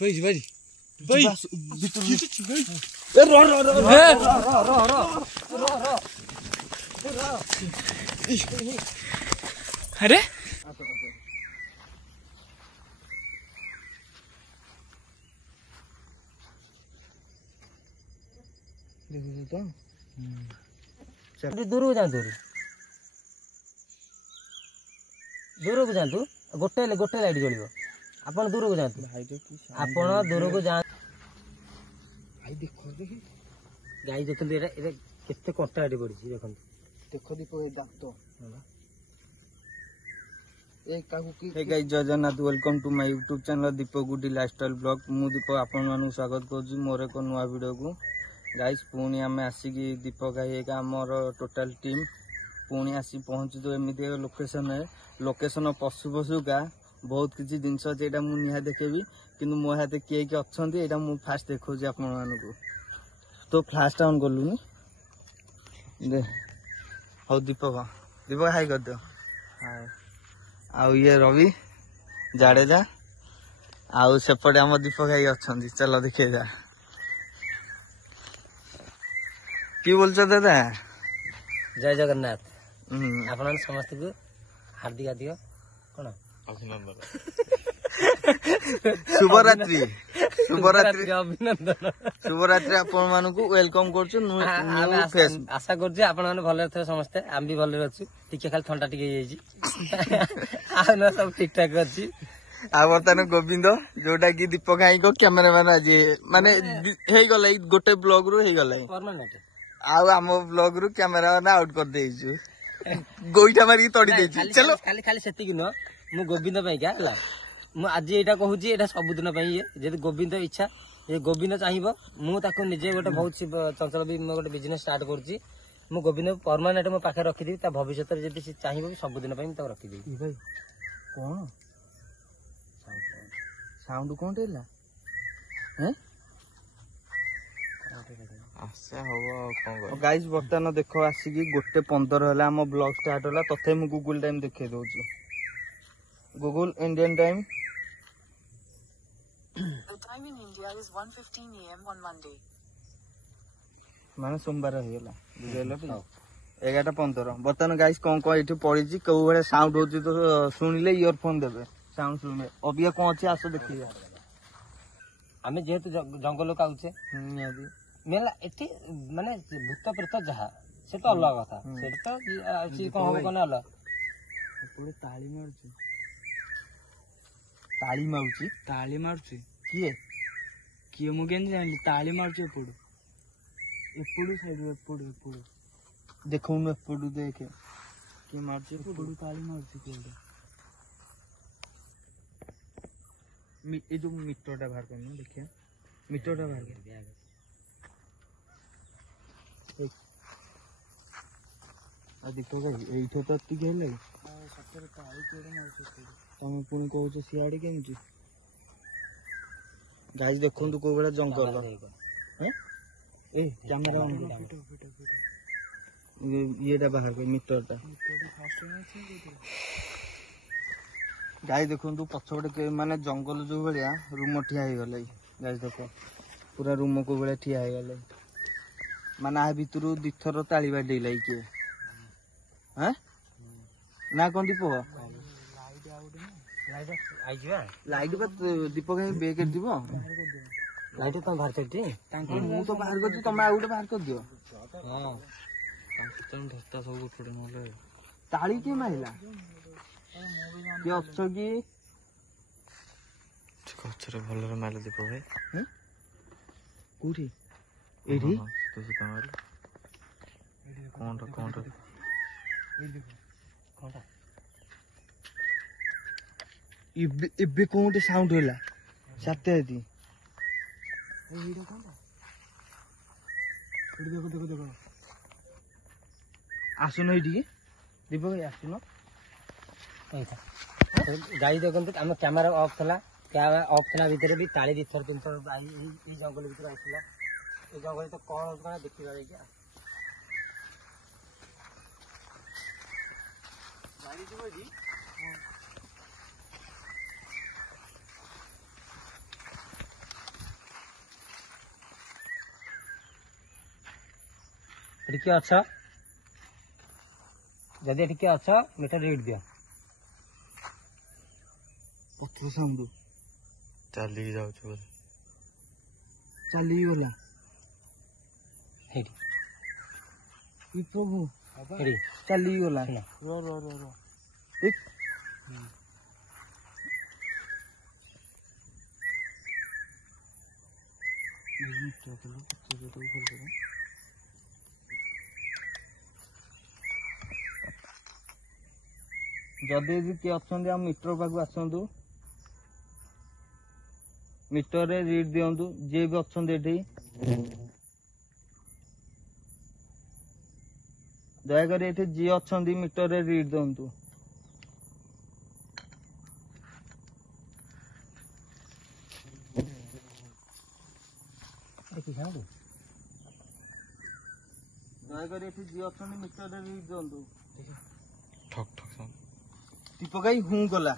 भाई भाई भाई अरे दूर को जातु दूर को जातु गोटे लाइट जलियो आपण दूर को जातु आपण दूर को जा भाई देखो देखि गाई देखंतु एटा एटा केते कष्ट आडी पड़ी देखंतु देखो दीप ए दांत ए काकू की hey guys Jai Jagannath welcome to my YouTube channel Deepak Gudi lifestyle blog मु दीपक आपण मानु स्वागत करछु मोर एक नुआ वीडियो को गाइस पुणी आमे आसिकी दीपक भाई एक हमर टोटल टीम पुणी आसी पहुंची तो एमिति लोकेशन है लोकेशन पशु पशु का बहुत किछि जिंस जेटा मु निहा देखेबी किंतु मो हाथे के अछंती एटा मु फास्ट देखौजी आपण मानको तो फ्लैश ऑन करलुनी दे हो दीपक हाय कर दो हाय आउ ये रवि जाडेजा आउ सेपटे आम दीपक भाई अच्छा चलो देखे जा कि बोल दादा जय जगन्नाथ आपण समस्त को हार्दिक हार्दिक कौन अभिनंदन शुभरात्रि शुभरात्रि अभिनंदन शुभरात्रि आपण मानकु वेलकम करछु न्यू फेस आशा करछु आपण माने भले थे समस्त आम भी भले रहछु टिके खाली ठंडा टिके जाईची आ ना सब ठीक ठाक अछि आ बर्तन गोविंद जोटा कि दीपक भाई को कैमरामैन आज माने हे गलै गोटे ब्लॉग रु हे गलै परमानेंट आउ आम ब्लॉग रु कैमरामैन आउट कर देइछु गोइठा मारी तोड़ी देइछु चलो खाली खाली सेति कि न मु गोविंद भाई का हला मु आज एटा कहूची एटा सब दिन पई जे गोविंद इच्छा ये गोविंद चाहिबो मु ताको निजे गोटे बहुत चंचल भी गोटे बिजनेस स्टार्ट करची मु गोविंद परमानेंट मो पाखे रखी देबी ता भविष्य रे जदी से चाहिबो सब दिन पई ता रखी देबी भाई कोन साउंड कोन देला हैं आशा होबो कोन गाइस बर्तमान देखो आसिकी गोटे 15 हला हम ब्लॉग स्टार्ट होला तथे मु गूगल टाइम देखे दोछु Google Indian time The time in India is 1:15 AM on Monday. माने सोमवार हेला बुझेला टी 11:15 बर्तमान गाइस कोन को एठी पड़ी कौ बळे साउंड होची तो सुनिले ईयरफोन देबे साउंड सुने अबिया कोन अछि आसो देखिया आमे जेहेतु जंगल का आउछे नियादी मेला एठी माने भूत प्रेत जहा से तो अलग कथा से तो अछि कोन हो कोन अलग पूरे ताली मारुची ताली मारुची किए किए मु केन जानि ताली मारुची एपुडू साइड एपुडू देखो मैं एपुडू देखे के मारुची एपुडू ताली मारुची केडा ए जो मीटरटा बाहर करना देखिए मीटरटा बाहर कर आ देखो भाई एइठे तो अति गेले सत्तर ताली केडा मारुची तमे पुणी कहूछ सियाड़े केमती गाइस देखंतु को बेला जंगल हैं ए कैमरा येटा बाहर कर मीटरटा गाइस देखंतु पछबडे के माने जंगल जो बेलिया रूम ठिया हे गलै गाइस देखो पूरा रूम को बेला ठिया हे गलै माने आ भितरु दिथर ताली बाडी लाई के हैं ना कोन दीपो लाइट बा दीपक भाई बेग कर दिबो लाइट तो बाहर करती मु तो बाहर करती तमे आउटे बाहर कर दियो हां तुम धस्ता सब छोड़ मोले ताली के माइला के अच्छो की गछरे भलरे माइला दीपक भाई हैं कोठी एडी तो से तमार कोनटा इबे कोनटे साउंड होला सत्य है एडा कोनटा देखो आसुनो एडी दीपक भाई आसुनो गाई देखते आम कैमेरा ऑफ थला ऑफ थला भीतर भी ताली दी थर तीन थर ई जंगल भीतर आइसला ए जंगल तो कौन होता देखिबा रे क्या गाड़ी जीवो जी ଏଠି କିଏ ଅଛ? ଯଦି ଏଠି କିଏ ଅଛ ମିଟର ରିଡ୍ ଦିଅ। ପଥର ସାଉଣ୍ଡ ଚାଲିକି ଯାଉଛୁ ବୋଧେ। ଚାଲିକି ଗଲା। ହେଇଠି ଏ ପ୍ରଭୁ ଏଠି ଚାଲିକି ଗଲା। ଶୁଣ। ର ଯଦି ବି କିଏ ଅଛନ୍ତି ଆମ ମିଟର ପାଖକୁ ଆସନ୍ତୁ, ମିଟରରେ ରିଡ୍ ଦିଅନ୍ତୁ ଯିଏ ବି ଅଛନ୍ତି ଏଠି। ଦୟାକରି ଏଠି ଯିଏ ଅଛନ୍ତି ମିଟରରେ ରିଡ୍ ଦିଅନ୍ତୁ। ଦୟାକରି ଏଠି ଯିଏ ଅଛନ୍ତି ମିଟରରେ ରିଡ୍ ଦିଅନ୍ତୁ। ଠକ୍ ଠକ୍ ଦୀପକ ଭାଇ ହୁଁ କଲା।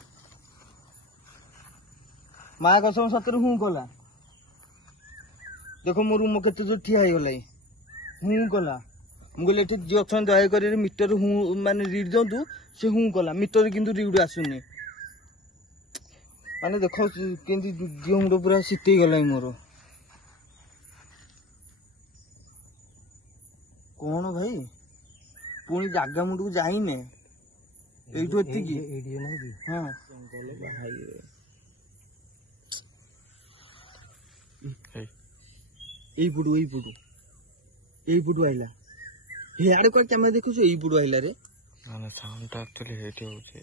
ମା କସମ ସତରେ ହୁଁ କଲା। ଦେଖ ମୋ ରୁମ କେତେ ଜୋର ଠିଆ ହେଇଗଲା। ହୁଁ କଲା। ମୁଁ କହିଲି ଏଠି ଯିଏ ଅଛନ୍ତି ଦୟାକରି ମିଟର ହୁଁ ମାନେ ରିଡ୍ ଦିଅନ୍ତୁ। ସେ ହୁଁ କଲା। ମିଟର କିନ୍ତୁ ରିଡ୍ ଆସୁନି। ମାନେ ଦେଖ କେମିତି ଦିହ ମୁଣ୍ଡ ପୁରା ଶୀତେଇ ଗଲାଣି ମୋର। କଣ ଭାଇ ପୁଣି ଜାଗା ମୁଣ୍ଡକୁ ଯାଇନେ। ଏଇଠୁ ଏତିକି। ହଁ ଏଇପଟୁ ଆଇଲା। ହିଆଡେ କୁଆଡେ କ୍ୟାମେରା ଦେଖୁଛୁ? ଏଇପଟୁ ଆଇଲା ରେ। ମାନେ ସାଉଣ୍ଡଟା ଆକ୍ଚୁଆଲି ହେଇଠି ହଉଛି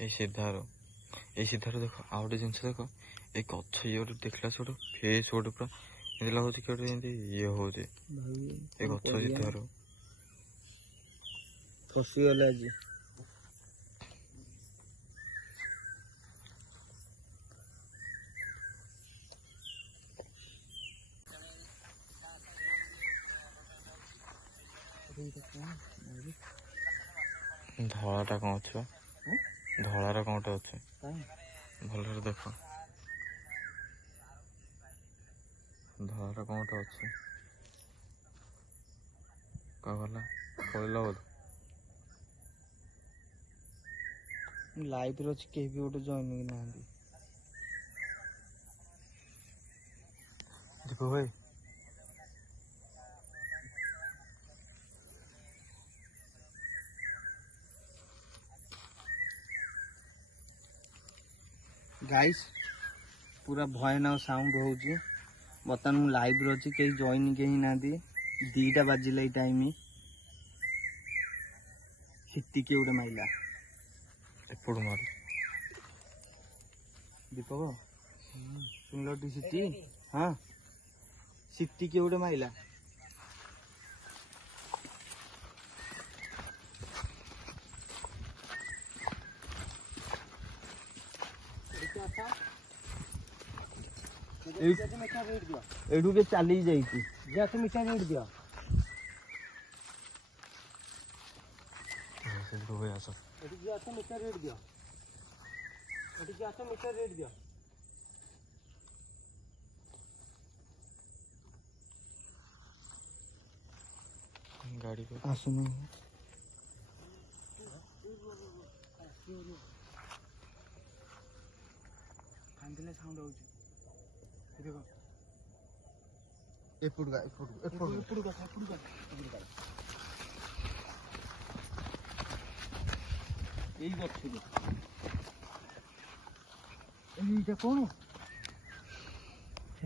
ଏଇ ସିଧାରୁ ଦେଖ। ଆଉ ଗୋଟେ ଜିନିଷ ଦେଖ, ଏଇ ଗଛ ଇଏ ଗୋଟେ ଦେଖିଲା ସେଠୁ ଫେସ୍ ଗୋଟେ ପୁରା ଏମିତି ଲାଗୁଛି କି ଗୋଟେ ଯେମିତି ଇଏ ହଉଛି ଏଇ ଗଛ ସିଧାରୁ। ଫସିଗଲେ ଆଜି। ଧଳାଟା କଣ ଅଛି ବା? ଧଳାର କଣ ଗୋଟେ ଅଛି? ଭଲରେ ଦେଖ। ଧଳାର କଣ ଗୋଟେ ଅଛି। କଣ ଗଲା ପଳେଇଲା ବୋଧେ। ଲାଇଭରେ ଅଛି, କେହି ବି ଗୋଟେ ଜଏନିଂ ନାହାନ୍ତି। ଦୀପକ ଭାଇ ଗାଇସ୍ ପୁରା ଭୟାନକ ସାଉଣ୍ଡ ହଉଛି। ବର୍ତ୍ତମାନ ମୁଁ ଲାଇଭରେ ଅଛି, କେହି ଜଏନିଂ କେହି ନାହାନ୍ତି। 2ଟା ବାଜିଲା ଏଇ ଟାଇମ। ସିଟି କିଏ ଗୋଟେ ମାଇଲା। ଏପଟୁ ମାରୁ। ଦୀପକ ଶୁଣିଲ ଟି ସିଟି? ହଁ ସିଟି କିଏ ଗୋଟେ ମାଇଲା। ଏଇଠୁ କିଏ ଚାଲିକି ଯାଇଛି। ମିଟର ରିଡ୍ ଦିଅ। ଦୀପକ ଭାଇ ଆସ। ଏଠି ଯିଏ ଅଛ ମିଟର ରିଡ୍ ଦିଅ। ଏଠି ଯିଏ ଅଛ ମିଟର ରିଡ୍ ଦିଅ। ଗାଡି ଆସୁନି। କାନ୍ଦିଲେ ସାଉଣ୍ଡ ହଉଛି। ଏପଟକୁ ଏଇ ଗଛରୁ। ଏଇଟା କଣ?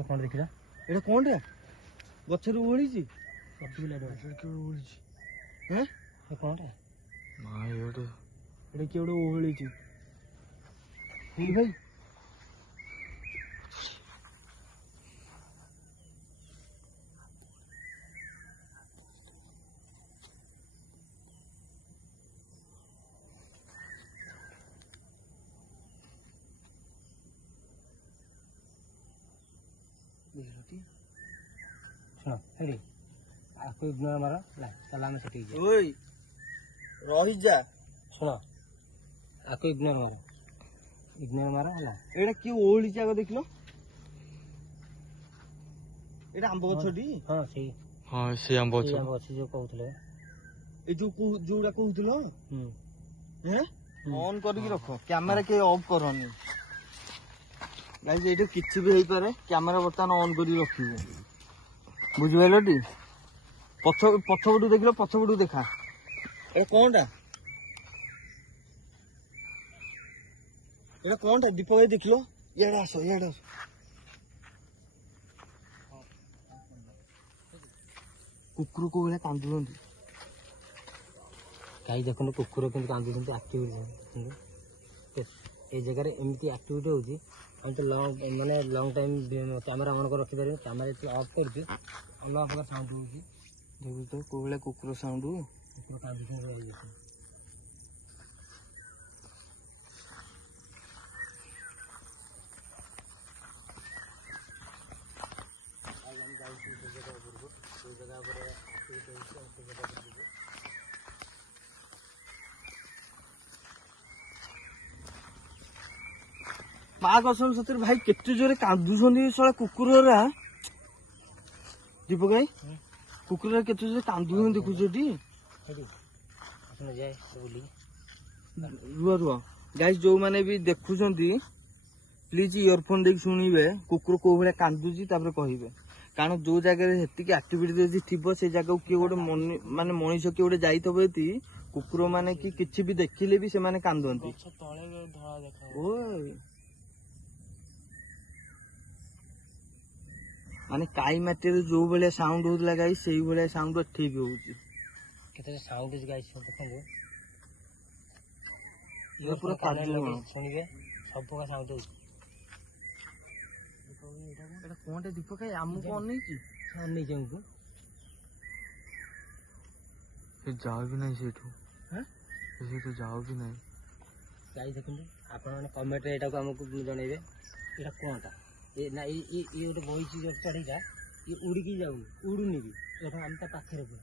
କଣ ଦେଖିଲା? ଏଇଟା କଣଟା? ଗଛରୁ ଓହଳିଛି। କଣଟା? ମା ଇଏ ଗୋଟେ ଏଇଟା କିଏ ଗୋଟେ ଓହଳିଛି। ଭାଇ ଶୁଣ ହେରି ଆକୁ ଇଗ୍ନୋର ମାର ହେଲା। ଚାଲ ଆମେ ସେଠିକି ଯିବା। ଓଇ ରହିଯା। ଶୁଣ ଆକୁ ଇଗ୍ନୋର ମାର ହେଲା। ଏଇଟା କିଏ ଓହଳିଛି ଆଗ ଦେଖିଲ। ଏଇଟା ଆମ୍ବ ଗଛଟି। ହଁ ସେଇ ହଁ ସେ ଆମ୍ବ ଏଇ ଅଛି ଆମ୍ବ ଅଛି ଯୋଉ କହୁଥିଲେ। ଏ ଯୋଉଟା କହୁଥିଲ ହୁଁ ଅନ୍ କରିକି ରଖ କ୍ୟାମେରା କେହି ଅଫ୍ କରନି ଗାଇସ୍। ଏଇଠି କିଛି ବି ହେଇପାରେ, କ୍ୟାମେରା ବର୍ତ୍ତମାନ ଅନ୍ କରିକି ରଖିବୁ, ବୁଝିପାରିଲ ଟି? ପଛପଟୁ ଦେଖିଲ, ପଛପଟୁ ଦେଖା। ଏଇଟା କଣଟା? ଏଇଟା କଣଟା ଦୀପକ ଭାଇ ଦେଖିଲ? ଇଆଡେ ଆସ, ଇଆଡେ ଆସ। କୁକୁର କୋଉ ଭଳିଆ କାନ୍ଦୁଛନ୍ତି। ଗାଈ ଦେଖନ୍ତୁ କୁକୁର କେମିତି କାନ୍ଦୁଛନ୍ତି, ଆକ୍ଟିଭିଟି ଏଇ ଜାଗାରେ ଏମିତି ଆକ୍ଟିଭିଟି ହଉଛି। ଆମେ ତ ଲଙ୍ଗ ଟାଇମ୍ କ୍ୟାମେରା ଅନ୍ କରି ରଖିପାରିବୁ। କ୍ୟାମେରା ଯେତେବେଳେ ଅଫ୍ କରୁଛୁ ଅଲଗା ପ୍ରକାର ସାଉଣ୍ଡ ହଉଛି। ଦେଖୁଛ ତ କୋଉ ଭଳିଆ କୁକୁର ସାଉଣ୍ଡ। କୁକୁର କାନ୍ଦୁଛନ୍ତି ରହିଯାଇଛି। ମା କସମ ସତରେ ଭାଇ କେତେ ଜୋରେ କାନ୍ଦୁଛନ୍ତି ଶଳା କୁକୁରରା। ଦୀପକ ଭାଇ କୁକୁରରା କେତେ ଜୋରେ କାନ୍ଦୁଛନ୍ତି ଦେଖୁଛ ଟି? ରୁହ ଗାଇସ୍, ଯୋଉମାନେ ବି ଦେଖୁଛନ୍ତି ପ୍ଲିଜ ଇୟରଫୋନ ଦେଇକି ଶୁଣିବେ କୁକୁର କୋଉ ଭଳିଆ କାନ୍ଦୁଛି, ତାପରେ କହିବେ। କାରଣ ଯୋଉ ଜାଗାରେ ସେତିକି ଆକ୍ଟିଭିଟି ଯଦି ଥିବ ସେ ଜାଗାକୁ କିଏ ଗୋଟେ ମାନେ ମଣିଷ କିଏ ଗୋଟେ ଯାଇଥିବ ଯଦି କୁକୁର ମାନେ କି କିଛି ବି ଦେଖିଲେ ବି ସେମାନେ କାନ୍ଦନ୍ତି। ଓଏ ମାନେ କାଇ ମାଟିରେ ଯୋଉ ଭଳିଆ ସାଉଣ୍ଡ ହଉଥିଲା ଗାଈ, ସେଇ ଭଳିଆ ସାଉଣ୍ଡ ଠିକ ହଉଛି। କେତେ ସାଉଣ୍ଡ ହଉଛି ଗାଈ ଦେଖନ୍ତୁ। ପୁରା କାନ୍ଦୁଛି। ଶୁଣିବେ ସବୁ ପ୍ରକାର ସାଉଣ୍ଡ ହଉଛି। ଏଇଟା କଣଟେ ଦୀପକ ଭାଇ ଆମକୁ ଅନେଇଛି? ଅନେଇଛି ଆମକୁ। ସେ ଯାଉ ବି ନାହିଁ ସେଇଠୁ, ହାଁ ସେଇଠୁ ଯାଉ ବି ନାହିଁ। ଗାଈ ଦେଖନ୍ତୁ, ଆପଣମାନେ କମେଣ୍ଟରେ ଏଇଟାକୁ ଆମକୁ ଜଣେଇବେ ଏଇଟା କଣଟା। ନା ଇଏ ଗୋଟେ ବହିଛି ଯୋଉ ଚଢ଼େଇଟା, ଇଏ ଉଡ଼ିକି ଯାଉନି, ଉଡ଼ୁନି ବି। ଏଇଟା ଆମେ ତା ପାଖରେ ପୁରା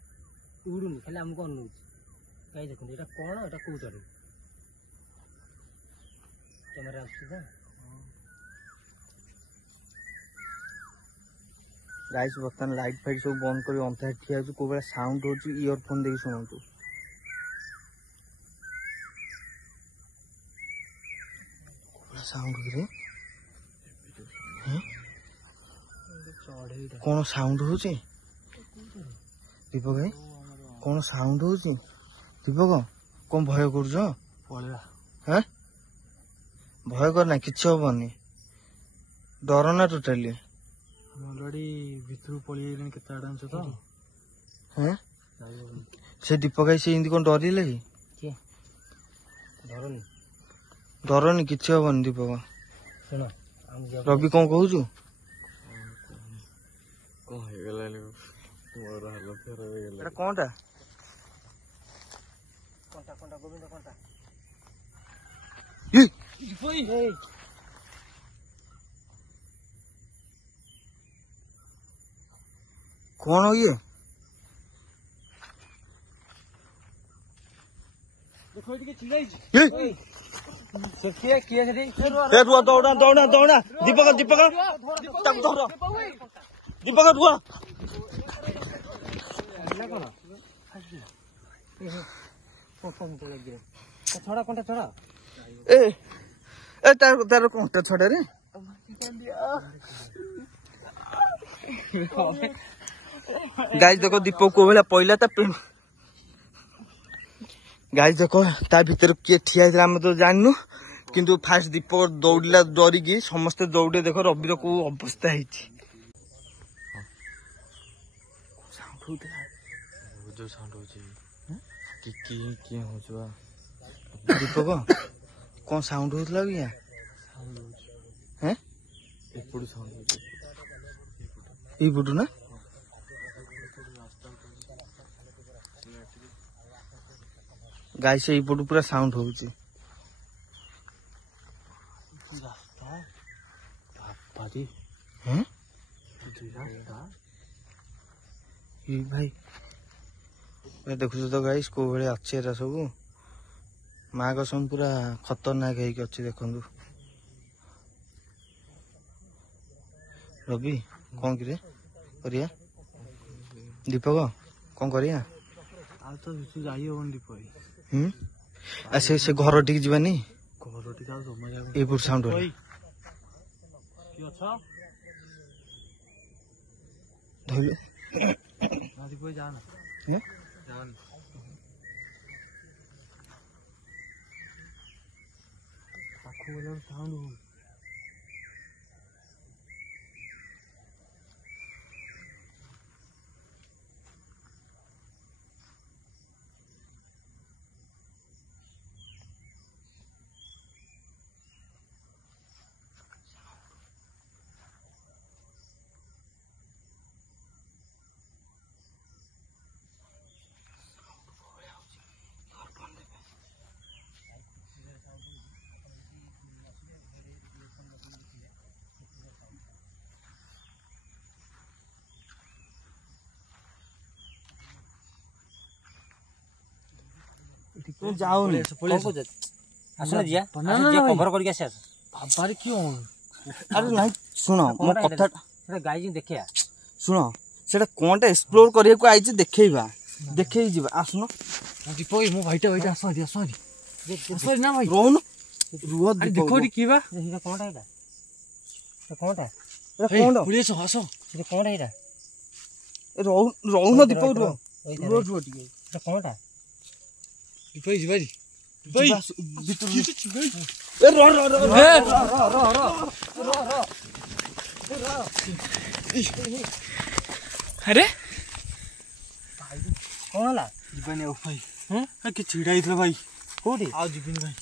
ଉଡ଼ୁନି, ଖାଲି ଆମକୁ ଅନଉଛି। ଗାଈ ଦେଖନ୍ତୁ ଏଇଟା କଣ, ଏଇଟା କୋଉ ଚଢ଼େଇ? କ୍ୟାମେରା ଆସୁଛି ତ? ଗାଇସ୍ ବର୍ତ୍ତମାନ ଲାଇଟ୍ ଫାଇଟ୍ ସବୁ ବନ୍ଦ କରି ଅନ୍ଧାରେ ଠିଆ ହଉଛି। କୋଉ ଭଳିଆ ସାଉଣ୍ଡ ହଉଛି ଇୟରଫୋନ ଦେଇକି ଶୁଣନ୍ତୁ। ସାଉଣ୍ଡ କିରେ? କଣ ସାଉଣ୍ଡ ହଉଛି ଦୀପକ ଭାଇ? କଣ ସାଉଣ୍ଡ ହଉଛି ଦୀପକ? କଣ ଭୟ କରୁଛ? ହଁ ଭୟ କରନା, କିଛି ହବନି, ଡର ନା ଟୋଟାଲି। ଅଲରେଡି ଭିତରକୁ ପଳେଇ ଯାଇଲେଣି କେତେ ଆଡେ ଅଂଶ ତ। ହଁ ସେ ଦୀପକ ଭାଇ ସେ ଏମିତି କଣ ଡରିଲେ କି? ଡରନି, ଡରନି, କିଛି ହବନି ଦୀପକ। ଶୁଣ ରବି କଣ କହୁଛୁ? କଣ ହେଇଗଲାଣି ମୋର ହାଲତ ଖରାପ ହେଇଗଲା। ଏଟା କଣଟା? କଣ୍ଟା ଗୋବିନ୍ଦ କଣ୍ଟା। କଣ ଇଏ? କିଏ ସେଠି? ଦୌଡ଼ା ଦୌଡ଼ା ଦୌଡ଼ା ଦୀପକ ଦୀପକ ତାକୁ ଧର ଦୀପକ ରୁହ। ଛଡା କଣ୍ଟା ଛଡା। ଏ ତାର କଣ୍ଟା ଛଡାରେ ଗାଈ ଦେଖ ଦୀପକ କୋଉ ଭଳିଆ ପଇଲା ତା ଗାଈ ଦେଖ ତା ଭିତରେ କିଏ ଠିଆ ହେଇଥିଲା ଆମେ ତ ଜାଣିନୁ, କିନ୍ତୁ ଫାଷ୍ଟ ଦୀପକ ଦୌଡ଼ିଲା ଡରିକି, ସମସ୍ତେ ଦୌଡେ। ଦେଖ ରବିର କୋଉ ଅବସ୍ଥା ହେଇଛି। ଯୋଉ ସାଉଣ୍ଡ ହଉଛି କିଏ ହଉଛି ବା ଦୀପକ କଣ ସାଉଣ୍ଡ ହଉଥିଲା କି? ଏପଟୁ ସାଉଣ୍ଡ ହଉଛି, ଏଇପଟୁ ନା? ଗାଈ ସେଇପଟୁ ପୁରା ସାଉଣ୍ଡ ହଉଛି। ଭାଇ ଦେଖୁଛୁ ତ ଗାଈ କୋଉ ଭଳିଆ ଅଛି ଏରା ସବୁ। ମା କସମ ପୁରା ଖତରନାକ ହେଇକି ଅଛି ଦେଖନ୍ତୁ। ରବି କଣ କିରେ କରିବା? ଦୀପକ କଣ କରିବା? ଆଉ ତ କିଛି ଯାଇ ହବନି ଦୀପ ଭାଇ। ସେ ଘର ଟିକେ ଯିବାନି? ଘର ଟିକେ ଆଉ ଜମା ଯାଉ ଏଇପଟ ସାଉଣ୍ଡ କିଏ ଅଛ? ଧଇଲେ ନା ଦୀପ ଭାଇ ଯାଆନା ହେ? ଯାଆନି। ପାଖକୁ ଗଲା ସାଉଣ୍ଡ ହଉଛି। ଯାଉନି ଆସୁନ ଯିଆ କଭର କରିକି ଆସି ଆସ। ବାବାରେ କିଏ ଆରେ ନାଇଁ ଶୁଣ ମୋ କଥା ଗାଈ ଦେଖିଆ ଶୁଣ ସେଟା କଣଟା ଏକ୍ସପ୍ଲୋର କରିବାକୁ ଆଇଛି ଦେଖେଇବା ଦେଖେଇ ଯିବା ଆସୁନ। ଦୀପ ଭାଇ ମୋ ଭାଇଟା ଆସ ଆସ ନା ଭାଇ ରହୁନ ରୁହ ଦେଖ କିଏ ବା କଣଟା ଏଇଟା କଣଟା ପଳେଇ ଆସ କଣଟା ଏଇଟା ରହୁନ ଦୀପକ ରୁହ ରୁହ ଟିକେ କଣଟା ଦୀପ ଭାଇ ଯିବା ଆରେ କଣ ହେଲା ଯିବାନି ଆଉ ଭାଇ କି ଛିଡା ହେଇଥିଲା ଭାଇ କୋଉଠି ଆଉ ଯିବିନି ଭାଇ।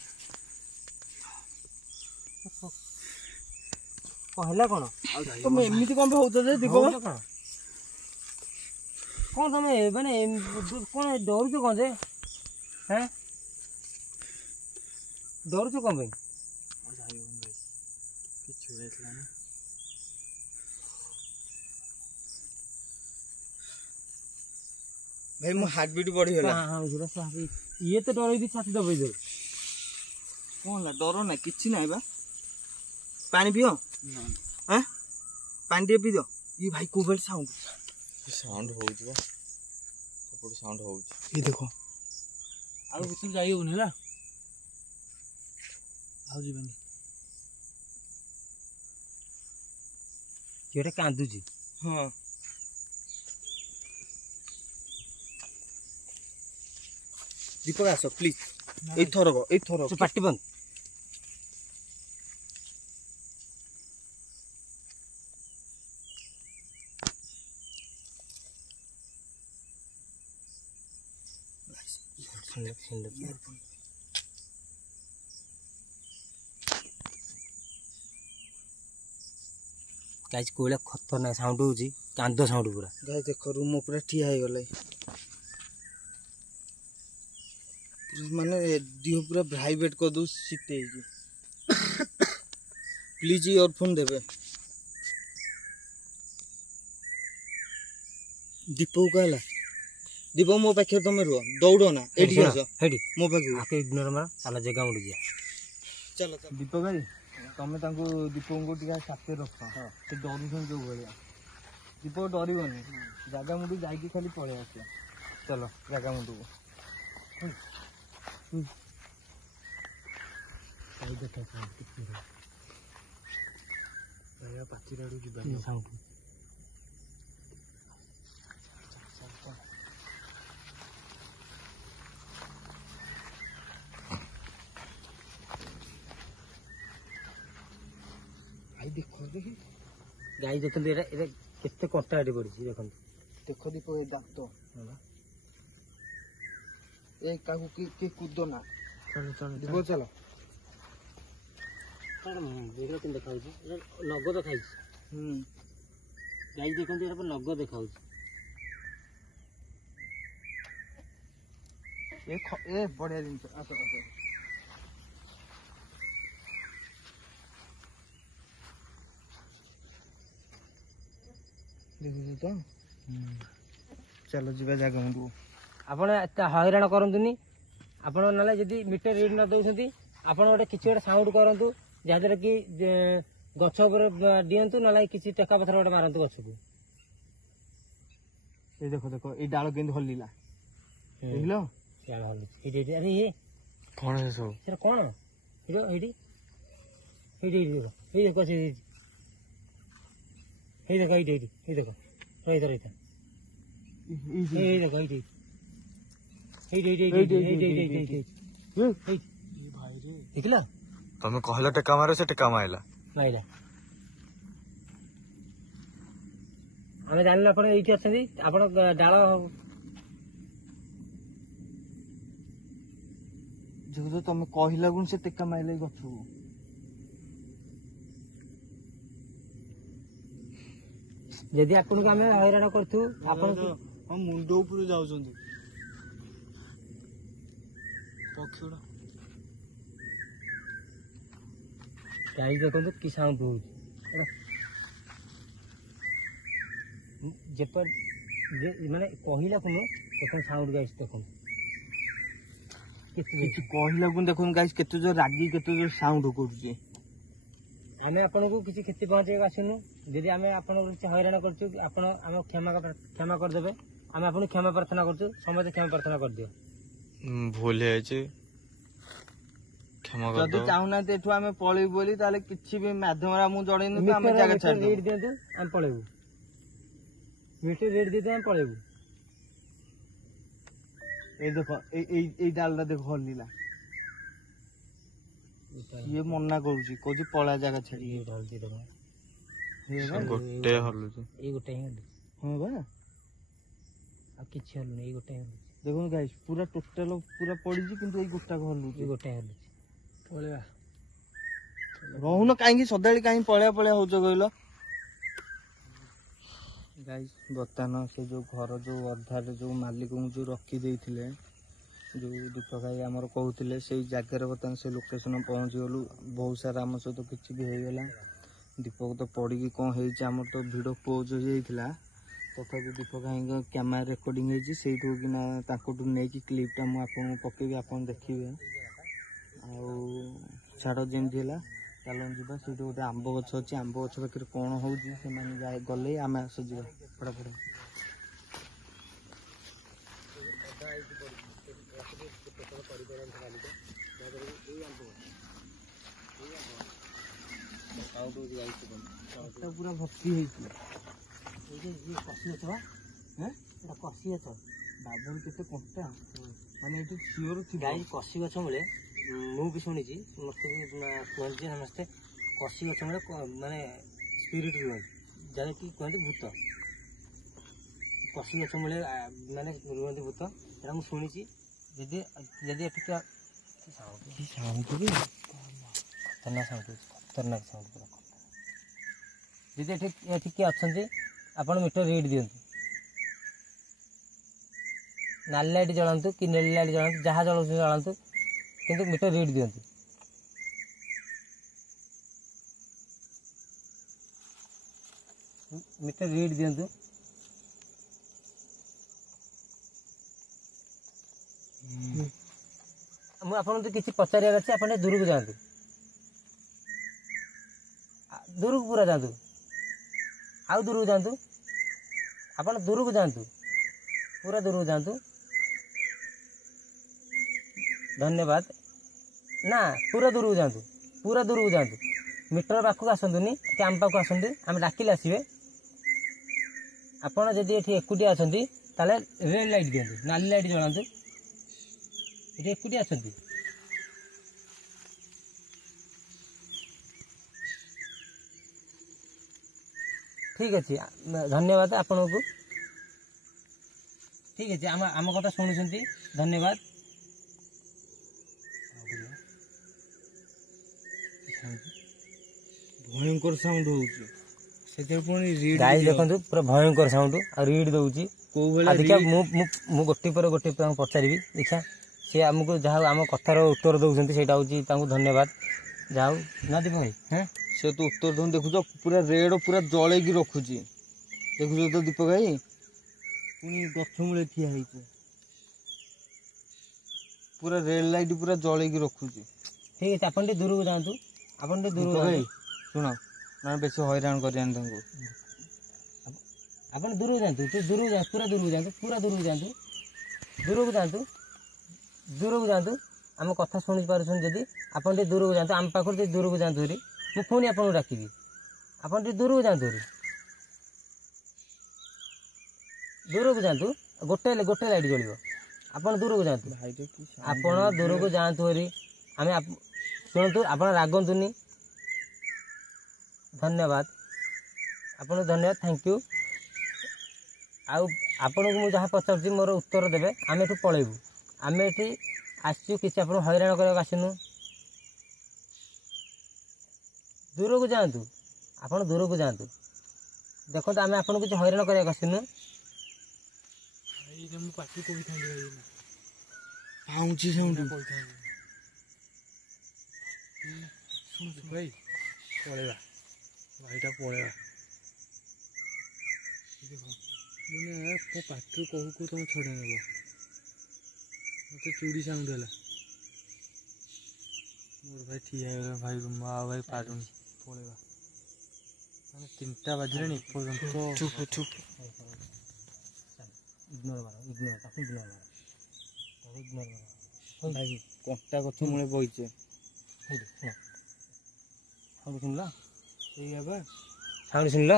କଣ ହେଲା କଣ ତମେ ଏମିତି କଣ ହଉଛ ଯେ ଦୀପକ? କଣ ତମେ ମାନେ କଣ ଡରୁଛ କଣ ଯେ ହେଁ ଡରୁଛ କଣ ପାଇଁ? ଭାଇ ମୋ ହାର୍ଟ ବିଟ୍ ବଢିଗଲା। ଇଏ ତ ଡରେଇ ଛାତି ଦବେଇ ଦଉ କଣ ହେଲା ଡର ନାହିଁ କିଛି ନାହିଁ ବା। ପାଣି ପିଅ ପାଣି ଟିକେ ପିଇଦିଅ। ଇଏ ଭାଇ କୋଉ ଭଳି ସାଉଣ୍ଡ ହଉଛି ବା ସେପଟେ ସାଉଣ୍ଡ ହଉଛି। ଇଏ ଦେଖ ଆଉ କିଛି ଯାଇ ହବନି ହେଲା ଆଉ ଯିବାନି। କିଏ କାନ୍ଦୁଛି ହଁ ଦୀପକ ଆସ ପ୍ଲିଜ ଏଇଥର ପାଟି ବନ୍ଦ ଗାଇସ୍ କୋଇଲା ଖତରନାକ ସାଉଣ୍ଡ ହଉଛି କାନ୍ଦ ସାଉଣ୍ଡ ପୁରା। ଗାଈ ଦେଖ ରୁମ ପୁରା ଠିଆ ହେଇଗଲା ମାନେ ଦେହ ପୁରା ଭାଇବ୍ରେଟ କରିଦଉ ଶୀତ ହେଇଛି। ପ୍ଲିଜ ଇୟରଫୋନ ଦେବେ। ଦୀପକୁ କହିଲା ଦୀପକ ମୋ ପାଖରେ ତମେ ରୁହ ଦୌଡ଼ ନା ଏଇଠିକି ଆସ ମୋ ପାଖକୁ ଇଗ୍ନୋର ମାର ଚାଲ ଜାଗା ମୁଣ୍ଡ ଯିବା ଚାଲ ଦୀପକ ଭାଇ ତମେ ତାଙ୍କୁ ଦୀପକଙ୍କୁ ଟିକେ ସାଥିରେ ରଖ ସେ ଡରୁଛନ୍ତି ଯୋଉ ଭଳିଆ। ଦୀପକ ଡରିବନି ଜାଗା ମୁଣ୍ଡକୁ ଯାଇକି ଖାଲି ପଳେଇ ଆସିବ। ଚାଲ ଜାଗା ମୁଣ୍ଡକୁ ପାଚିର ଆଡକୁ ଯିବା ଭାଇ ଦେଖ ଗାଈ ଦେଖନ୍ତୁ ଏଇଟା ଏଇଟା କେତେ କଣ୍ଟା ଏଠି ପଡିଛି ଦେଖନ୍ତୁ। ଦେଖ ଦୀପକ ଏ ଗାତ ଏ କାହାକୁ କିଏ କୁଦ ନା ଦୀପକ ଚାଲ କେମିତି ଦେଖାଉଛି ନଗଦ ଖାଇଛି ଗାଈ ଦେଖନ୍ତୁ ଏଇଟା ନଗଦ ଦେଖାଉଛି। ଏ ବଢିଆ ଜିନିଷ ଆସ ଆସ ଦେଖୁଛୁ ତ ଚାଲ ଯିବା ଜାଗା ମୁଣ୍ଡକୁ। ଆପଣ ଏତେ ହଇରାଣ କରନ୍ତୁନି। ଆପଣ ନହେଲେ ଯଦି ମିଟର ରିଡ୍ ନ ଦଉଛନ୍ତି ଆପଣ ଗୋଟେ କିଛି ଗୋଟେ ସାଉଣ୍ଡ କରନ୍ତୁ ଯାହାଦ୍ୱାରା କି ଗଛ ଉପରେ ଦିଅନ୍ତୁ ନହେଲେ କିଛି ଟେକା ପଥର ଗୋଟେ ମାରନ୍ତୁ ଗଛକୁ। এই দেখো দেখো এই ডাଳ କେମିତି ହଲିଲା ଦେଖିଲ ସିଆଡ଼େ ହଲୁଛି ଏଇଠି ଆରେ ଇଏ କଣ ସେ ସବୁ ସେଟା କଣ ଏଇଠି ଏଇଠି ଏଇଠି ଦେଖ ଏଇ ଦେଖ ସେ ଏଇ ଦେଖ ଏଇଠି ଏଇଠି ଏଇ ଦେଖ ରହିଥା ରହିଥା ଏଇ ଦେଖ ଏଇଠି ଏଇଠି ଏଇଠି ଏଇଠି ଏଇଠି ଏଇଠି ଏଇଠି ଏଇଠି ଦେଖିଲ ତମେ କହିଲ ଟେକା ମାର ସେ ଟେକା ମାଇଲା ମାଇଲା ଆମେ ଜାଣିଲୁ ଆପଣ ଏଇଠି ଅଛନ୍ତି ଆପଣ ଡାଳ ଯେହେତୁ ତମେ କହିଲା ଗୁଣ ସେ ଟେକା ମାଇଲେ ଗଛକୁ ଯଦି ଆପଣଙ୍କୁ ଆମେ ହଇରାଣ କରୁଥିବୁ ଆପଣ ମୁଣ୍ଡ ଉପରୁ ଯାଉଛନ୍ତି ପକ୍ଷୀ ଗୁଡା ଗାଈ ଦେଖନ୍ତୁ କି ସାଉଣ୍ଡ ହଉଛି ମାନେ କହିଲା ପୁଣି ଦେଖନ୍ତୁ ସାଉଣ୍ଡ ଗାଇସ୍ ଦେଖନ୍ତୁ କିଛି କହିଲା ଗୁଣ ଦେଖନ୍ତୁ ଗାଇସ୍ କେତେ ଜୋର ରାଗି କେତେ ଜୋର ସାଉଣ୍ଡ କରୁଛି ଆମେ ଆପଣଙ୍କୁ କିଛି କ୍ଷତି ପହଞ୍ଚେଇବାକୁ ଆସିନୁ ଯଦି ଆମେ ଆପଣଙ୍କୁ କିଛି ହଇରାଣ କରୁଛୁ ଆପଣ ଆମେ କ୍ଷମା କରିଦେବେ ଆମେ ଆପଣଙ୍କୁ କ୍ଷମା ପ୍ରାର୍ଥନା କରୁଛୁ ସମସ୍ତେ କ୍ଷମା ପ୍ରାର୍ଥନା କରିଦିଅ ଭୁଲ ହେଇଯାଇଛି କ୍ଷମା ଯଦି କରିଦବ ଚାହୁଁନାହାନ୍ତି ଏଠୁ ଆମେ ପଳେଇବୁ ବୋଲି ତାହେଲେ କିଛି ବି ମାଧ୍ୟମରେ ଆମକୁ ଜଣେଇନୁ ତ ଆମେ ଜାଗା ରେଟ୍ ଛାଡ଼ିଦେବୁ ଦିଅନ୍ତୁ ଆମେ ପଳେଇବୁ ମିଟର ରେଟ୍ ଦେଇଦେବେ ଆମେ ପଳେଇବୁ ଏଇ ଦେଖ ଏଇ ଡାଲଟା ଦେଖ ହଲିଲା ଇଏ ମନା କରୁଛି କହୁଛି ପଳା ଜାଗା ଛାଡି ଗୋଟେ ହଲୁଛି ଏଇ ଗୋଟେ ହିଁ ହଲୁଛି ହଁ ବା ଆଉ କିଛି ହଲୁନି ଏଇ ଗୋଟେ ହଲୁଛି ଦେଖନ୍ତୁ ଗାଇସ୍ ପୁରା ଟୋଟାଲ ପୁରା ପଡିଛି କିନ୍ତୁ ଏଇ ଗୋଟାକ ହଲୁଛି ଏଇ ଗୋଟେ ହଲୁଛି ପଳେଇବା ରହୁନ କାହିଁକି ସଦାବେଳେ କାହିଁକି ପଳେଇବା ହଉଛ କହିଲ ଗାଇସ୍ ବର୍ତ୍ତମାନ ସେ ଯୋଉ ଘର ଯୋଉ ଅଧାରେ ଯୋଉ ମାଲିକଙ୍କୁ ଯୋଉ ରଖିଦେଇଥିଲେ ଯୋଉ ଦୀପକ ଭାଇ ଆମର କହୁଥିଲେ ସେଇ ଜାଗାରେ ବର୍ତ୍ତମାନ ସେ ଲୋକେସନ ପହଞ୍ଚିଗଲୁ ବହୁତ ସାରା ଆମ ସହିତ କିଛି ବି ହେଇଗଲା ଦୀପକ ତ ପଡ଼ିକି କ'ଣ ହେଇଛି ଆମର ତ ଭିଡ଼ିଓ ପୋଜ୍ ହେଇଯାଇଥିଲା ତଥାପି ଦୀପକ ଭାଇଙ୍କ କ୍ୟାମେରା ରେକର୍ଡିଂ ହେଇଛି ସେଇଠୁ କିନା ତାଙ୍କଠୁ ନେଇକି କ୍ଲିପ୍ଟା ମୁଁ ଆପଣଙ୍କୁ ପକେଇବି ଆପଣ ଦେଖିବେ ଆଉ ଛାଡ଼ ଯେମିତି ହେଲା ଚାଲନ୍ତୁ ଯିବା ସେଇଠି ଗୋଟେ ଆମ୍ବ ଗଛ ଅଛି ଆମ୍ବ ଗଛ ପାଖରେ କ'ଣ ହେଉଛି ସେମାନେ ଗଲେ ଆମେ ଆସ ଯିବା ପଢ଼ାପଢ଼ି ପୁରା ଭର୍ତ୍ତି ହେଇଛି କଷି ଗଛ ବା ଏଇଟା କଷି ଗଛ ବାଦଲ କେତେ କଣ୍ଟା ମାନେ ଏଠି ସିଓର ଥିବ ଗାଈ କଷି ଗଛ ମିଳେ ମୁଁ ବି ଶୁଣିଛି ମତେ ବି କୁହନ୍ତି ସମସ୍ତେ କଷି ଗଛ ମିଳେ ମାନେ ସ୍ପିରିଟ୍ ରୁହନ୍ତି ଯାହାକି କୁହନ୍ତି ଭୂତ କଷି ଗଛ ମିଳେ ମାନେ ରୁହନ୍ତି ଭୂତ ଏଇଟା ମୁଁ ଶୁଣିଛି ଯଦି ଯଦି ଏଠି ଖତରନାକ ସାଉଣ୍ଡ ପୁରା ଯଦି ଏଠି କିଏ ଅଛନ୍ତି ଆପଣ ମିଟର ରିଡ୍ ଦିଅନ୍ତୁ ନାଲି ଲାଇଟ୍ ଜଳାନ୍ତୁ କି ନେଳି ଲାଇଟ୍ ଜଳାନ୍ତୁ ଯାହା ଜଳାଉଛନ୍ତି ଜଳାନ୍ତୁ କିନ୍ତୁ ମିଟର ରିଡ୍ ଦିଅନ୍ତୁ ମିଟର ରିଡ୍ ଦିଅନ୍ତୁ ମୁଁ ଆପଣଙ୍କୁ କିଛି ପଚାରିବାର ଅଛି ଆପଣ ଟିକେ ଦୂରକୁ ଯାଆନ୍ତୁ ଦୂରକୁ ପୁରା ଯାଆନ୍ତୁ ଆଉ ଦୂରକୁ ଯାଆନ୍ତୁ ଆପଣ ଦୂରକୁ ଯାଆନ୍ତୁ ପୁରା ଦୂରକୁ ଯାଆନ୍ତୁ ଧନ୍ୟବାଦ ନା ପୁରା ଦୂରକୁ ଯାଆନ୍ତୁ ମିଟର ପାଖକୁ ଆସନ୍ତୁନି କି ଆମ ପାଖକୁ ଆସନ୍ତୁ ଆମେ ଡାକିଲେ ଆସିବେ ଆପଣ ଯଦି ଏଠି ଏକୁଟିଆ ଅଛନ୍ତି ତାହେଲେ ରେଡ୍ ଲାଇଟ୍ ଦିଅନ୍ତୁ ନାଲି ଲାଇଟ୍ ଜଳାନ୍ତୁ ଏଠି ଏକୁଟିଆ ଅଛନ୍ତି ଠିକ୍ ଅଛି ଧନ୍ୟବାଦ ଆପଣଙ୍କୁ ଠିକ୍ ଅଛି ଆମ କଥା ଶୁଣୁଛନ୍ତି ଧନ୍ୟବାଦ ଭୟଙ୍କର ସାଉଣ୍ଡ ହଉଛି ସେଥିରେ ପୁଣି ଗାଈ ଦେଖନ୍ତୁ ପୁରା ଭୟଙ୍କର ସାଉଣ୍ଡ ଆଉ ରିଡ୍ ଦଉଛି କୋଉ ଭଳିଆ ଦେଖିଆ ମୁଁ ଗୋଟେ ପରେ ଗୋଟେ ତାଙ୍କୁ ପଚାରିବି ଦେଖିଆ ସେ ଆମକୁ ଯାହା ଆମ କଥାର ଉତ୍ତର ଦଉଛନ୍ତି ସେଇଟା ହଉଛି ତାଙ୍କୁ ଧନ୍ୟବାଦ ଯାହା ହଉ ନା ଦୀପ ଭାଇ ହଁ ସେ ତ ଉତ୍ତର ଦଉନି ଦେଖୁଛ ପୁରା ରେଡ୍ ପୁରା ଜଳେଇକି ରଖୁଛି ଦେଖୁଛ ତ ଦୀପକ ଭାଇ ପୁଣି ଗଛ ମୂଳେ ଠିଆ ହେଇଛି ପୁରା ରେଡ୍ ଲାଇଟ୍ ପୁରା ଜଳେଇକି ରଖୁଛି ଠିକ୍ ଅଛି ଆପଣ ଟିକେ ଦୂରକୁ ଯାଆନ୍ତୁ ଶୁଣ ନା ବେଶୀ ହଇରାଣ କରିବାନି ତାଙ୍କୁ ଆପଣ ଦୂରକୁ ଯାଆନ୍ତୁ, ଦୂରକୁ ଯାଆନ୍ତୁ, ପୁରା ଦୂରକୁ ଯାଆନ୍ତୁ, ପୁରା ଦୂରକୁ ଯାଆନ୍ତୁ, ଦୂରକୁ ଯାଆନ୍ତୁ, ଦୂରକୁ ଯାଆନ୍ତୁ। ଆମ କଥା ଶୁଣି ପାରୁଛନ୍ତି ଯଦି ଆପଣ ଟିକେ ଦୂରକୁ ଯାଆନ୍ତୁ, ଆମ ପାଖରୁ ଟିକେ ଦୂରକୁ ଯାଆନ୍ତୁ ହେରି। ମୁଁ ପୁଣି ଆପଣଙ୍କୁ ଡାକିବି, ଆପଣ ଟିକେ ଦୂରକୁ ଯାଆନ୍ତୁ ହେରି, ଦୂରକୁ ଯାଆନ୍ତୁ। ଗୋଟେ ଲାଇଟ୍ ଜଳିବ, ଆପଣ ଦୂରକୁ ଯାଆନ୍ତୁ, ଆପଣ ଦୂରକୁ ଯାଆନ୍ତୁ ହେରି। ଆମେ ଶୁଣନ୍ତୁ, ଆପଣ ରାଗନ୍ତୁନି। ଧନ୍ୟବାଦ, ଆପଣଙ୍କୁ ଧନ୍ୟବାଦ, ଥ୍ୟାଙ୍କ ୟୁ। ଆଉ ଆପଣଙ୍କୁ ମୁଁ ଯାହା ପଚାରୁଛି ମୋର ଉତ୍ତର ଦେବେ। ଆମେ ଏଠୁ ପଳେଇବୁ, ଆମେ ଏଠି ଆସିଛୁ କିଛି ଆପଣଙ୍କୁ ହଇରାଣ କରିବାକୁ ଆସିନୁ। ଦୂରକୁ ଯାଆନ୍ତୁ, ଆପଣ ଦୂରକୁ ଯାଆନ୍ତୁ। ଦେଖନ୍ତୁ ଆମେ ଆପଣଙ୍କୁ କିଛି ହଇରାଣ କରିବାକୁ ଆସିନୁ। ମୁଁ ପାଖରେ କହିଥାନ୍ତି ପାଉଁଛି ସାଉଣ୍ଡ ଭାଇ ପଳେଇବା, ଭାଇଟା ପଳେଇବା। ମାନେ ମୋ ପାଟିରୁ କହୁ କହୁ ତମେ ଛଡ଼େଇ ନେବ। ମତେ ଚୁଡ଼ି ସାଉଣ୍ଡ ହେଲା। ମୋର ଭାଇ ଠିଆ ହେଇଗଲା, ଭାଇ ଆଉ ଭାଇ ପାରୁନି, ପଳେଇବା। ମାନେ 3ଟା ବାଜିଲାଣି ଏପର୍ଯ୍ୟନ୍ତ। ଚୁପ ଚୁପ ଭାଇ କଣ୍ଟା ଗଛ ମୂଳେ ବଇଛେ। ଶୁଣିଲ, ଏଇଆ ବା ସାଉଣ୍ଡ ଶୁଣିଲ,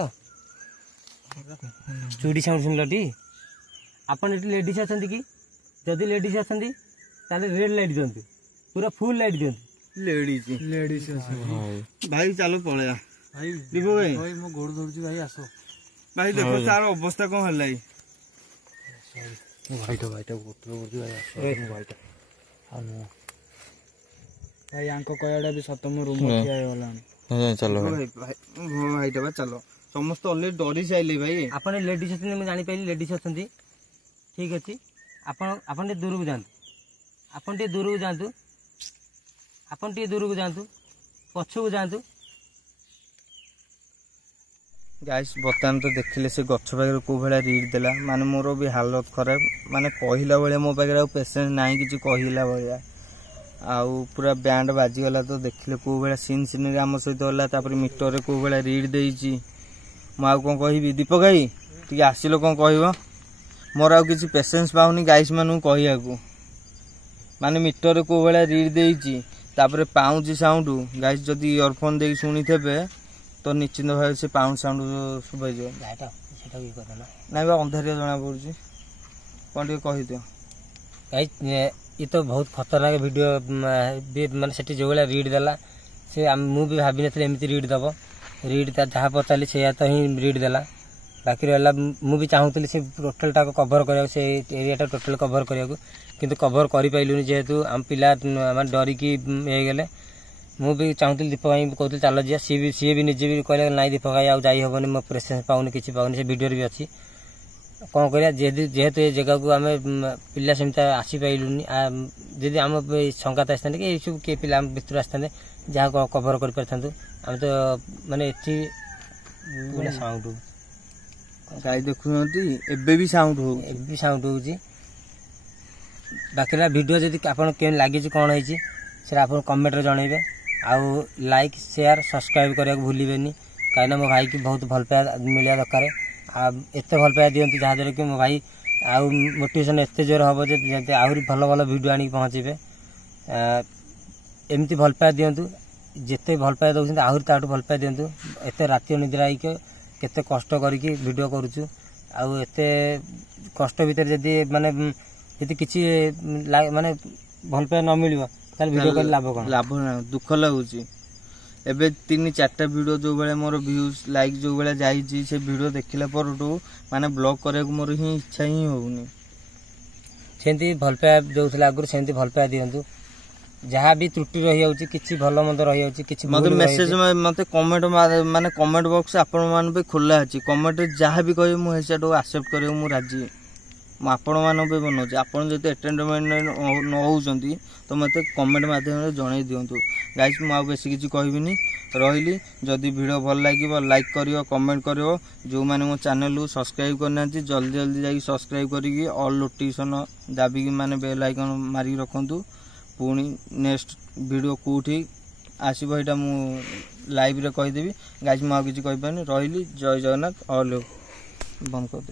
ଚୁଡ଼ି ସାଉଣ୍ଡ ଶୁଣିଲ ଟି? ଆପଣ ଏଠି ଲେଡ଼ିସ୍ ଅଛନ୍ତି କି? ଯଦି ଲେଡ଼ିସ୍ ଅଛନ୍ତି ତାହେଲେ ରେଡ୍ ଲାଇଟ୍ ଦିଅନ୍ତୁ, ପୁରା ଫୁଲ୍ ଲାଇଟ୍ ଦିଅନ୍ତୁ। ଲେଡିସ୍ ଅଛି ଭାଇ ଚାଲ ପଳେଇବା। ଭାଇ। ଦୀପ ଭାଇ ଭାଇ ମୋ ଗୋଡ଼ ଧରୁଛି, ଭାଇ ଆସ। ଭାଇ ଦେଖ ତାର ଅବସ୍ଥା କଣ ହେଲା। ଭାଇଟା ଗୋତ୍ର କରୁଛି, ଭାଇ ଆସ। ଭାଇଟା ଭାଇ ଆଙ୍କ କହିବାଟା ବି ସତ, ମୋ ରୁମ ଠିଆ ହେଇଗଲାଣି। ଚାଲ ଭାଇଟା ବା ଚାଲ, ସମସ୍ତେ ଅଲରେଡି ଡରି ସାଇଲେ ଭାଇ। ଆପଣ ଲେଡ଼ିସ୍ ଅଛନ୍ତି, ମୁଁ ଜାଣିପାରିଲି ଲେଡ଼ିସ୍ ଅଛନ୍ତି, ଠିକ୍ ଅଛି। ଆପଣ ଟିକେ ଦୂରକୁ ଯାଆନ୍ତୁ, ଆପଣ ଟିକେ ଦୂରକୁ ଯାଆନ୍ତୁ, ଆପଣ ଟିକେ ଦୂରକୁ ଯାଆନ୍ତୁ, ପଛକୁ ଯାଆନ୍ତୁ। ଗାଇସ୍ ବର୍ତ୍ତମାନ ତ ଦେଖିଲେ ସେ ଗଛ ପାଖରେ କୋଉ ଭଳିଆ ରିଡ୍ ଦେଲା। ମାନେ ମୋର ବି ହାଲତ ଖରାପ, ମାନେ କହିଲା ଭଳିଆ ମୋ ପାଖରେ ଆଉ ପେସେନ୍ସ ନାହିଁ କିଛି କହିଲା ଭଳିଆ। ଆଉ ପୁରା ବ୍ୟାଣ୍ଡ ବାଜିଗଲା ତ ଦେଖିଲେ କୋଉ ଭଳିଆ ସିନେରୀ ଆମ ସହିତ ହେଲା। ତାପରେ ମିଟରରେ କୋଉ ଭଳିଆ ରିଡ୍ ଦେଇଛି। ମୁଁ ଆଉ କଣ କହିବି? ଦୀପକ ଭାଇ ଟିକେ ଆସିଲ, କଣ କହିବ? ମୋର ଆଉ କିଛି ପେସେନ୍ସ ପାଉନି ଗାଇସ୍ ମାନଙ୍କୁ କହିବାକୁ। ମାନେ ମିଟରରେ କୋଉ ଭଳିଆ ରିଡ୍ ଦେଇଛି, ତାପରେ ପାଉଁଜି ସାଉଣ୍ଡ। ଗାଇସ୍ ଯଦି ଇୟରଫୋନ ଦେଇକି ଶୁଣିଥିବେ ତ ନିଶ୍ଚିନ୍ତ ଭାବେ ସେ ପାଉଁଜି ସାଉଣ୍ଡ ଶୁଭାଯିବ। ନାଇଁ ବା ଅନ୍ଧାରିଆ ଜଣା ପଡୁଛି, କଣ ଟିକେ କହିଦିଅ। ये तो बहुत खतरनाक वीडियो ମାନେ ସେଠି ଯୋଉ ଭଳିଆ ରିଡ୍ ଦେଲା, ସେ ମୁଁ ବି ଭାବିନଥିଲି ଏମିତି ରିଡ୍ ଦବ। ରିଡ୍ ଯାହା ପଚାରିଲି ସେଇଆ ତ ହିଁ ରିଡ୍ ଦେଲା। ବାକି ରହିଲା, ମୁଁ ବି ଚାହୁଁଥିଲି ସେ ଟୋଟାଲଟାକୁ କଭର କରିବାକୁ, ସେ ଏରିଆଟା ଟୋଟାଲ କଭର କରିବାକୁ, କିନ୍ତୁ କଭର କରିପାରିଲୁନି ଯେହେତୁ ଆମ ପିଲା ମାନେ ଡରିକି ହେଇଗଲେ। ମୁଁ ବି ଚାହୁଁଥିଲି, ଦୀପକ ଭାଇ କହୁଥିଲି ଚାଲ ଯିବା, ସିଏ ବି ନିଜେ ବି କହିଲେ ନାଇଁ ଦୀପକ ଭାଇ ଆଉ ଯାଇ ହବନି, ମୋ ପ୍ରେସେନ୍ସ ପାଉନି, କିଛି ପାଉନି। ସେ ଭିଡ଼ିଓରେ ବି ଅଛି। କ'ଣ କରିବା, ଯେହେତୁ ଏ ଜାଗାକୁ ଆମେ ପିଲା ସେମିତି ଆସିପାରିଲୁନି। ଯଦି ଆମ ସଙ୍ଗାତ ଆସିଥାନ୍ତେ କି ଏଇସବୁ କିଏ ପିଲା ଆମ ଭିତରୁ ଆସିଥାନ୍ତେ, ଯାହା କଭର କରିପାରିଥାନ୍ତୁ। ଆମେ ତ ମାନେ ଏଠି ଗୋଟେ ସାଉଣ୍ଡ ଗାଈ ଦେଖୁଛନ୍ତି, ଏବେ ବି ସାଉଣ୍ଡ ହଉଛି। ବାକି ଭିଡ଼ିଓ ଯଦି ଆପଣ କେମିତି ଲାଗିଛି, କ'ଣ ହେଇଛି, ସେଟା ଆପଣ କମେଣ୍ଟରେ ଜଣେଇବେ। ଆଉ ଲାଇକ୍, ସେୟାର, ସବସ୍କ୍ରାଇବ କରିବାକୁ ଭୁଲିବେନି, କାହିଁକିନା ମୋ ଭାଇକି ବହୁତ ଭଲ ପାଇବା ମିଳିବା ଦରକାର। ଆଉ ଏତେ ଭଲ ପାଇବା ଦିଅନ୍ତୁ ଯାହାଦ୍ୱାରା କି ମୋ ଭାଇ ଆଉ ମୋଟିଭେସନ୍ ଏତେ ଜୋର ହେବ ଯେ ଯେମିତି ଆହୁରି ଭଲ ଭଲ ଭିଡ଼ିଓ ଆଣିକି ପହଞ୍ଚିବେ। ଏମିତି ଭଲ ପାଇବା ଦିଅନ୍ତୁ, ଯେତେ ଭଲ ପାଇବା ଦେଉଛନ୍ତି ଆହୁରି ତାଠୁ ଭଲ ପାଇବା ଦିଅନ୍ତୁ। ଏତେ ରାତି ଅନିଦ୍ରା ହେଇକି କେତେ କଷ୍ଟ କରିକି ଭିଡ଼ିଓ କରୁଛୁ, ଆଉ ଏତେ କଷ୍ଟ ଭିତରେ ଯଦି କିଛି ମାନେ ଭଲ ପାଇବା ନ ମିଳିବ ତାହେଲେ ଭିଡ଼ିଓ କଲେ ଲାଭ କ'ଣ? ଲାଭ ନାହିଁ, ଦୁଃଖ ଲାଗୁଛି। ଏବେ 3-4ଟା ଭିଡ଼ିଓ ଯୋଉ ଭଳିଆ ମୋର ଭ୍ୟୁଜ ଲାଇକ୍ ଯୋଉ ଭଳିଆ ଯାଇଛି, ସେ ଭିଡ଼ିଓ ଦେଖିଲା ପରଠୁ ମାନେ ବ୍ଲଗ କରିବାକୁ ମୋର ହିଁ ଇଚ୍ଛା ହିଁ ହଉନି। ସେମିତି ଭଲ ପାଇବା ଦେଉଥିଲା ଆଗରୁ, ସେମିତି ଭଲ ପାଇବା ଦିଅନ୍ତୁ। ଯାହା ବି ତ୍ରୁଟି ରହିଯାଉଛି, କିଛି ଭଲ ମନ୍ଦ ରହିଯାଉଛି, କିଛି ମତେ ମେସେଜ, ମତେ କମେଣ୍ଟ, ମାନେ କମେଣ୍ଟ ବକ୍ସ ଆପଣ ମାନଙ୍କ ପାଇଁ ଖୋଲା ଅଛି। କମେଣ୍ଟରେ ଯାହା ବି କହିବେ ମୁଁ ସେଇଟାକୁ ଆକ୍ସେପ୍ଟ କରିବାକୁ ମୁଁ ରାଜି। ମୁଁ ଆପଣମାନଙ୍କ ପାଇଁ ବନଉଛି। ଆପଣ ଯଦି ଏଣ୍ଟରଟେନମେଣ୍ଟ ନ ହଉଛନ୍ତି ତ ମତେ କମେଣ୍ଟ ମାଧ୍ୟମରେ ଜଣେଇ ଦିଅନ୍ତୁ। ଗାଇସ୍ ମୁଁ ଆଉ ବେଶୀ କିଛି କହିବିନି, ରହିଲି। ଯଦି ଭିଡ଼ିଓ ଭଲ ଲାଗିବ ଲାଇକ୍ କରିବ, କମେଣ୍ଟ କରିବ। ଯେଉଁମାନେ ମୋ ଚ୍ୟାନେଲକୁ ସବସ୍କ୍ରାଇବ କରିନାହାନ୍ତି ଜଲ୍ଦି ଯାଇକି ସବସ୍କ୍ରାଇବ କରିକି ଅଲ୍ ନୋଟିଫିକେସନ୍ ଦାବିକି ମାନେ ବେଲ୍ ଆଇକନ୍ ମାରିକି ରଖନ୍ତୁ। ପୁଣି ନେକ୍ସଟ ଭିଡ଼ିଓ କେଉଁଠି ଆସିବ ଏଇଟା ମୁଁ ଲାଇଭରେ କହିଦେବି। ଗାଇସ୍ ମୁଁ ଆଉ କିଛି କହିପାରିନି, ରହିଲି। ଜୟ ଜଗନ୍ନାଥ ଅଲ୍। बंद कर दे।